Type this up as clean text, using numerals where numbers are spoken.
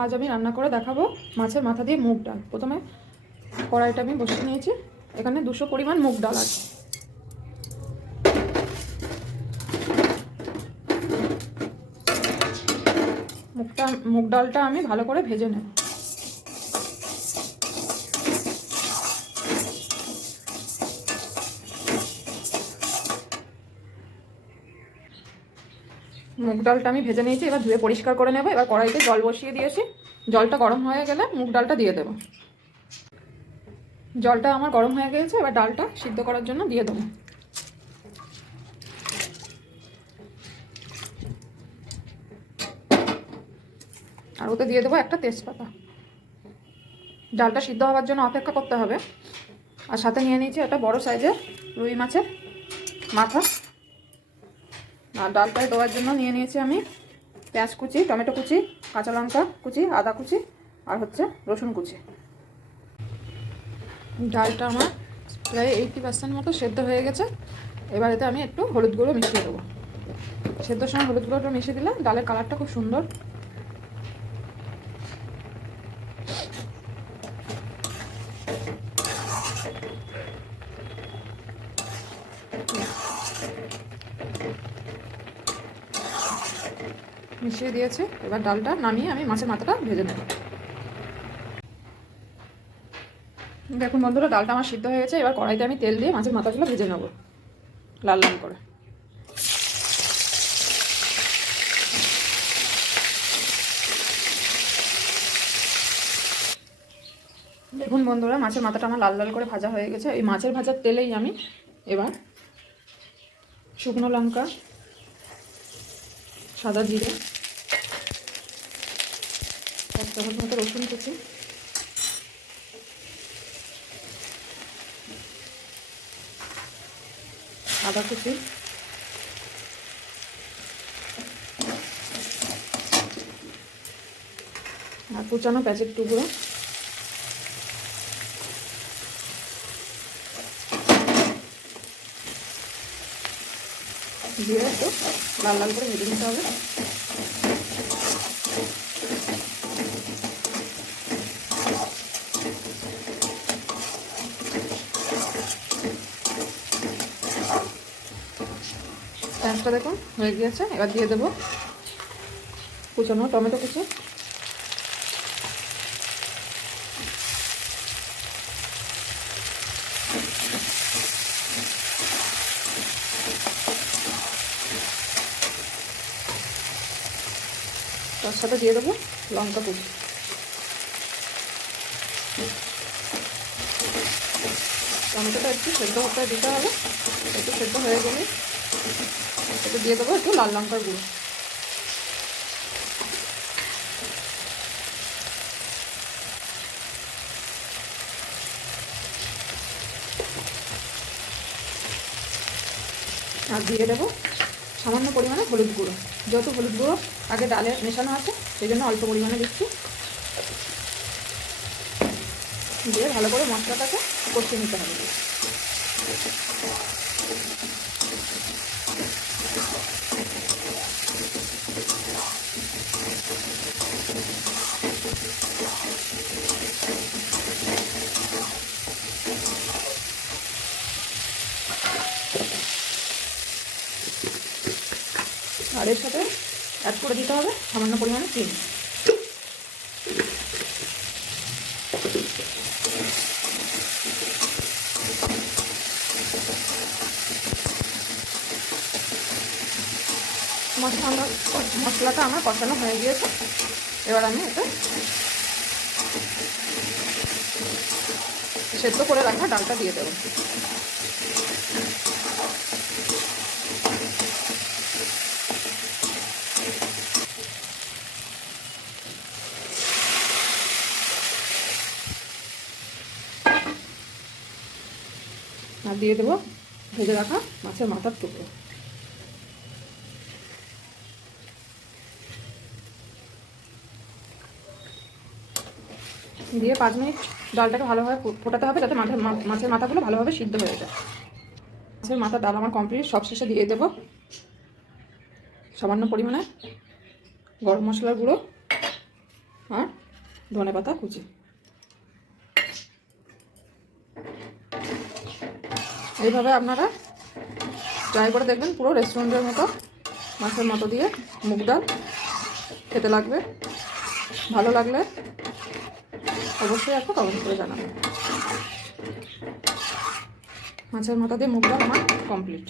আজ আমি রান্না করে দেখাবো মাছের মাথা দিয়ে মুগ ডাল। প্রথমে কড়াইটা আমি বসিয়ে নিয়েছি, এখানে 200 পরিমাণ মুগ ডাল আছে। মুগ ডালটা আমি ভালো করে ভেজে নেব। মুগ ডালটা আমি ভেজে নিয়েছি, এবার ধুয়ে পরিষ্কার করে নেব। এবার কড়াইতে জল বসিয়ে দিয়েছি, জলটা গরম হয়ে গেলে মুগ ডালটা দিয়ে দেবো। জলটা আমার গরম হয়ে গেছে, এবার ডালটা সিদ্ধ করার জন্য দিয়ে দেবো। আর ওতে দিয়ে দেবো একটা তেজপাতা। ডালটা সিদ্ধ হওয়ার জন্য অপেক্ষা করতে হবে। আর সাথে নিয়ে নিয়েছি একটা বড় সাইজের রুই মাছের মাথা। আর ডালটায় দেওয়ার জন্য নিয়ে নিয়েছি আমি পেঁয়াজ কুচি, টমেটো কুচি, কাঁচা লঙ্কা কুচি, আদা কুচি আর হচ্ছে রসুন কুচি। ডালটা আমার প্রায় 80% মতো সেদ্ধ হয়ে গেছে। এবার এতে আমি একটু হলুদ গুঁড়ো মিশিয়ে দেবো। সেদ্ধর সময় হলুদ গুঁড়োটা মিশিয়ে দিলে ডালের কালারটা খুব সুন্দর। মিশিয়ে দিয়েছি, এবার ডালটা নামিয়ে আমি মাছের মাথাটা ভেজে নেব। দেখুন বন্ধুরা, ডালটা আমার সিদ্ধ হয়ে গেছে। এবার কড়াইতে আমি তেল দিয়ে মাছের মাথাগুলো ভেজে নেব লাল লাল করে। দেখুন বন্ধুরা, মাছের মাথাটা আমার লাল লাল করে ভাজা হয়ে গেছে। এই মাছের ভাজার তেলেই আমি এবার শুকনো লঙ্কা, সাদা জিরে, 1 চামচ মতো রসুন কুচি, আদা কুচি, আর কুচানো পেঁয়াজের টুকরো দিয়ে একটু লাল লাল করে ভেজে নিতে হবে। পেঁয়াজটা দেখুন হয়ে গিয়েছে। এবার দিয়ে দেবো কুচানো টমেটো কুচি, তার সাথে দিয়ে দেবো লঙ্কা কুচি। টমেটোটা একটু সেদ্ধ হতে দিতে হবে। একটু সেদ্ধ হয়ে গেলে একটু দিয়ে দেবো একটু লাল লঙ্কার গুঁড়ো। আর দিয়ে দেবো সামান্য পরিমাণে হলুদ গুঁড়ো। যেহেতু হলুদ গুঁড়ো আগে ডালে মেশানো আছে, সেই জন্য অল্প পরিমাণে দিচ্ছি। দিয়ে ভালো করে মশলাটাকে কষিয়ে নিতে হবে। আর এর সাথে অ্যাড করে দিতে হবে সামান্য পরিমাণে চিনি। মশলাটা আমার কষানো হয়ে গিয়েছে। এবার আমি এটা সেদ্ধ করে রাখা ডালটা দিয়ে দেবো। আর দিয়ে দেবো ভেজে রাখা মাছের মাথার টুকরো। দিয়ে 5 মিনিট ডালটাকে ভালোভাবে ফোটাতে হবে, যাতে মাছের মাথাগুলো ভালোভাবে সিদ্ধ হয়ে যায়। মাছের মাথার ডাল আমার কমপ্লিট। সবশেষে দিয়ে দেবো সামান্য পরিমাণে গরম মশলার গুঁড়ো, আর ধনেপাতা কুচি। এইভাবে আপনারা ট্রাই করে দেখবেন, পুরো রেস্টুরেন্টের মতো মাছের মতো দিয়ে মুগ ডাল খেতে লাগবে। ভালো লাগলে অবশ্যই একটা কমেন্ট করে জানাবেন। মাছের মাথা দিয়ে মুগ ডাল আমার কমপ্লিট।